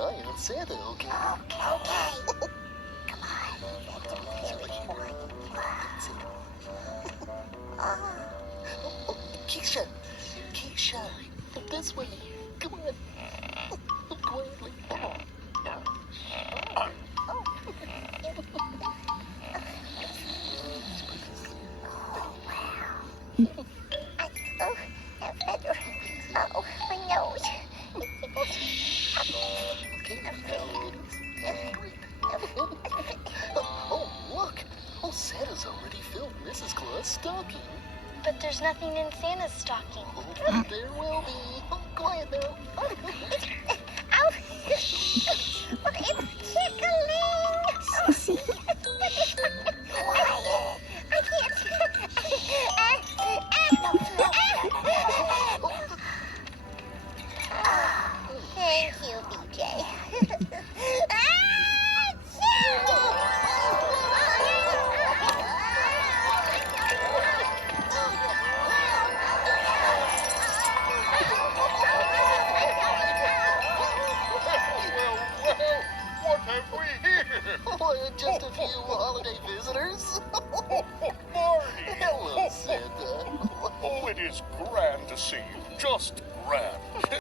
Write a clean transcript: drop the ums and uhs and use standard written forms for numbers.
eye on Santa, okay? Okay. Come on. Oh, Keisha! Keisha! This way! Come on! Quietly! Oh, my nose. Okay, oh, look! Oh, Santa's already filled Mrs. Claus' stocking. But there's nothing in Santa's stocking. Oh, there will be. Oh, quiet now. Ow. But it's tickling. Quiet. I can't. Thank you, BJ. What have we here? Oh, just a few holiday visitors. Oh, Marty! Hello, Santa. Oh, it is grand to see you. Just grand.